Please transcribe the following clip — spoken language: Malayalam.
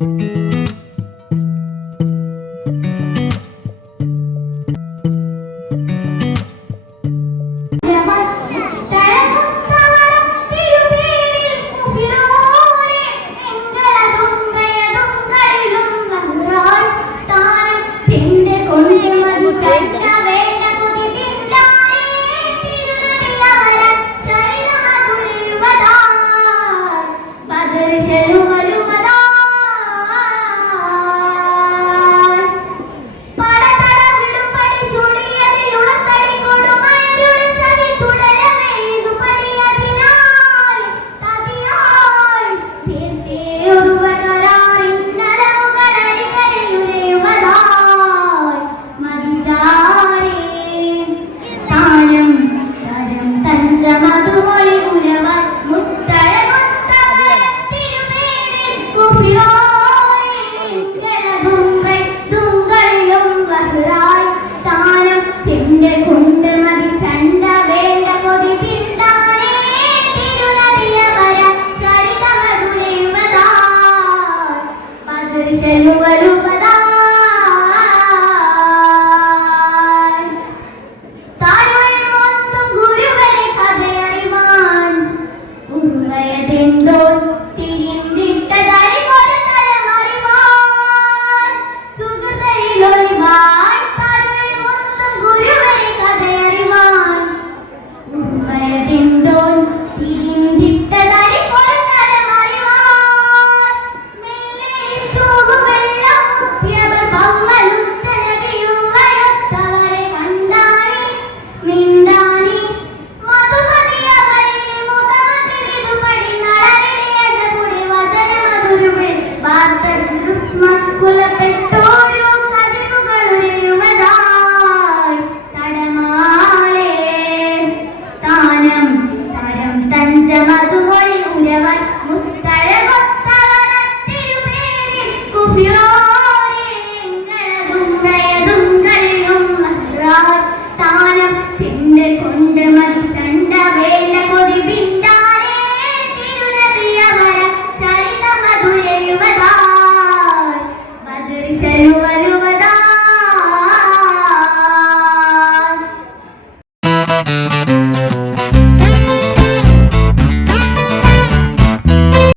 Mm-hmm. താഴ്വഴി മൊത്തം ഗുരുവരെ കഥയറിവാൻ ഉറുവയതെന്തോ തിരിന്തിട്ടതടി